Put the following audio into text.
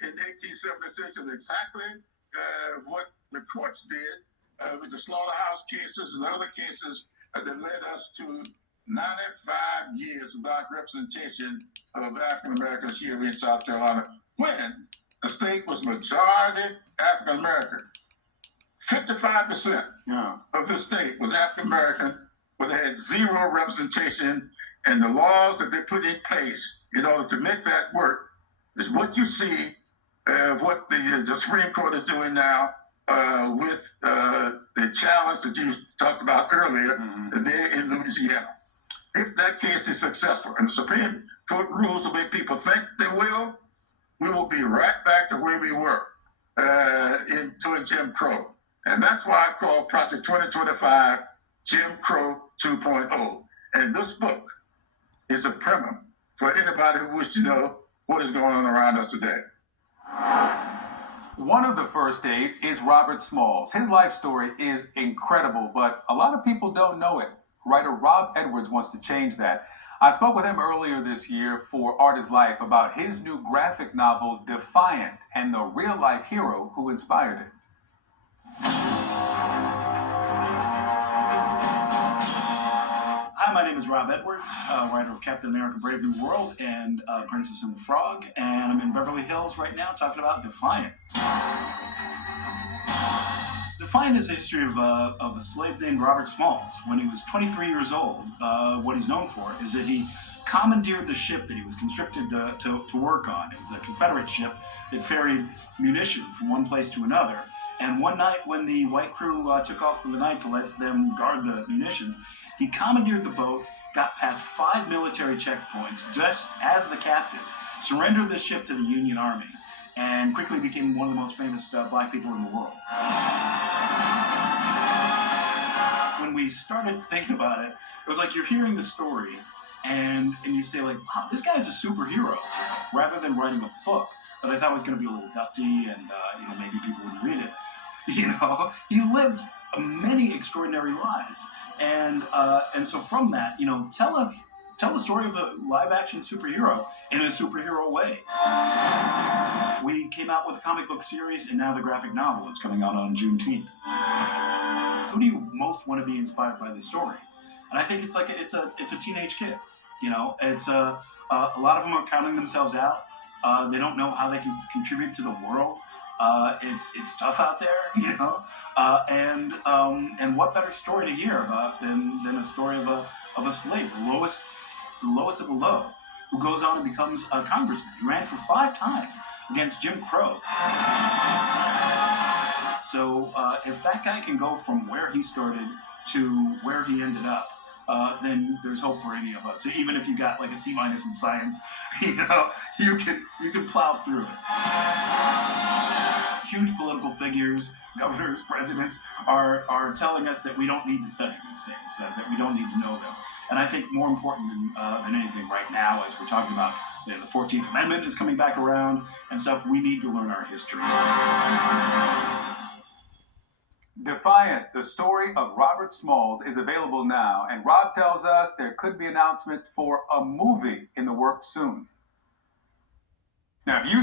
in 1876 is exactly what the courts did with the slaughterhouse cases and other cases that led us to 95 years of black representation of African Americans here in South Carolina, when the state was majority African American. 55% of the state was African American, but they had zero representation, and the laws that they put in place in order to make that work is what you see, what the Supreme Court is doing now with the challenge that you talked about earlier there in Louisiana. If that case is successful and the Supreme Court rules the way people think they will, we will be right back to where we were into Jim Crow. And that's why I call Project 2025 Jim Crow 2.0. And this book is a primer for anybody who wishes to know what is going on around us today. One of the first 8 is Robert Smalls. His life story is incredible, but a lot of people don't know it. Writer Rob Edwards wants to change that. I spoke with him earlier this year for Art is Life about his new graphic novel, Defiant, and the real-life hero who inspired it. Hi, my name is Rob Edwards, writer of Captain America Brave New World and Princess and the Frog, and I'm in Beverly Hills right now talking about Defiant. Defiant is the history of a slave named Robert Smalls. When he was 23 years old, what he's known for is that he commandeered the ship that he was conscripted to work on. It was a Confederate ship that ferried munitions from one place to another. And one night when the white crew took off for the night to let them guard the munitions, he commandeered the boat, got past 5 military checkpoints just as the captain, surrendered the ship to the Union Army, and quickly became one of the most famous black people in the world. When we started thinking about it, it was like you're hearing the story and you say like, wow, this guy's a superhero, rather than writing a book that I thought was going to be a little dusty and maybe people wouldn't read it. He lived many extraordinary lives, and so from that, tell the story of a live-action superhero in a superhero way. We came out with a comic book series and now the graphic novel. It's coming out on Juneteenth. Who do you most want to be inspired by this story? And I think it's a teenage kid. It's a lot of them are counting themselves out. They don't know how they can contribute to the world. It's tough out there, and what better story to hear about than a story of a slave, the lowest of the low, who goes on and becomes a congressman. He ran for 5 times against Jim Crow. So if that guy can go from where he started to where he ended up, then there's hope for any of us. So even if you got like a C- in science, you can plow through it. Huge political figures, governors, presidents are telling us that we don't need to study these things, that we don't need to know them. And I think more important than anything right now, as we're talking about the 14th Amendment is coming back around and stuff, we need to learn our history. Defiant, the story of Robert Smalls, is available now, and Rob tells us there could be announcements for a movie in the works soon. Now, if you